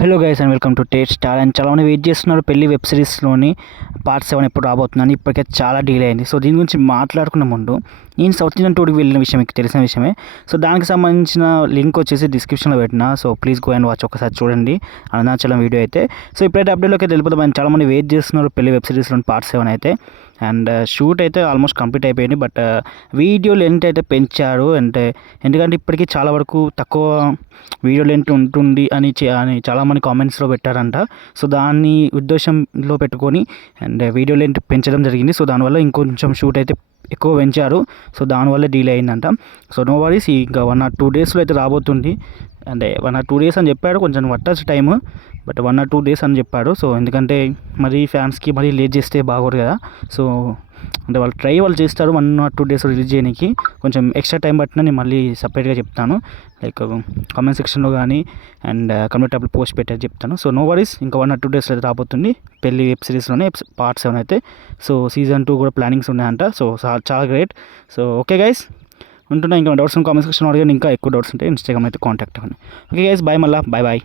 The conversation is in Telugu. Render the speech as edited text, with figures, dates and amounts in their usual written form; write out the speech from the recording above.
Hello guys and welcome to taste star. And చాలామంది వెయిట్ చేస్తున్నారు పెళ్లి వెబ్ సిరీస్లోని పార్ట్ 7 ఎప్పుడు రాబోతుందని. ఇప్పటికే చాలా డిలే అయింది. సో దీని గురించి మాట్లాడుకునే ముందు నేను సౌత్ ఇండియన్ టూర్కి వెళ్ళిన విషయం మీకు తెలిసిన విషయమే. సో దానికి సంబంధించిన లింక్ వచ్చేసి డిస్క్రిప్షన్లో పెట్టిన. So please go and watch, ఒకసారి చూడండి అరుణాచలం వీడియో అయితే. సో ఇప్పుడైతే అప్డేట్లోకి వెళ్ళిపోతాం. చాలామంది వెయిట్ చేస్తున్నారు పెళ్లి వెబ్ సిరీస్లోని పార్ట్ 7 అయితే. అండ్ షూట్ అయితే ఆల్మోస్ట్ కంప్లీట్ అయిపోయింది. బట్ వీడియో లెంత్ అయితే పెంచారు. అంటే ఎందుకంటే ఇప్పటికీ చాలా వరకు తక్కువ వీడియో లెంత్ ఉంటుంది అని చాలామంది కామెంట్స్లో పెట్టారంట. సో దాన్ని ఉద్దేశంలో పెట్టుకొని అండ్ వీడియో లెంత్ పెంచడం జరిగింది. సో దానివల్ల ఇంకొంచెం షూట్ అయితే ఎక్కువ పెంచారు. సో దానివల్ల డిలే అయిందంట. సో నో వరీస్, ఇంకా 1 or 2 డేస్లో అయితే రాబోతుంది. అంటే 1 or 2 డేస్ అని చెప్పాడు, కొంచెం పట్టచ్చు టైము. బట్ 1 or 2 డేస్ అని చెప్పాడు. సో ఎందుకంటే మరీ ఫ్యాన్స్కి మరీ లేట్ చేస్తే బాగోదు కదా. సో అంటే వాళ్ళు చేస్తారు 1 or 2 డేస్ రిలీజ్ చేయడానికి. కొంచెం ఎక్స్ట్రా టైం పట్టినా నేను మళ్ళీ సపరేట్గా చెప్తాను, లైక్ కామెంట్ సెక్షన్లో కానీ అండ్ కమ్యూనిటీ అప్పుడు పోస్ట్ పెట్టేది చెప్తాను. సో నో వరీస్, ఇంకా 1 or 2 డేస్లో అయితే రాబోతుంది పెళ్లి వెబ్ సిరీస్లోనే పార్ట్ 7 అయితే. సో సీజన్ 2 కూడా ప్లానింగ్స్ ఉన్నాయంట. సో చాలా గ్రేట్. సో ఓకే గైస్, ఉంటున్నా. ఇంకా డౌట్స్ కామెంట్ సెక్షన్లో అడిగాను. ఇంకా ఎక్కువ డౌట్స్ ఉంటే ఇన్స్టాగ్రామ్ అయితే కాంటాక్ట్ అవ్వండి. Okay guys, bye. మళ్ళీ బాయ్.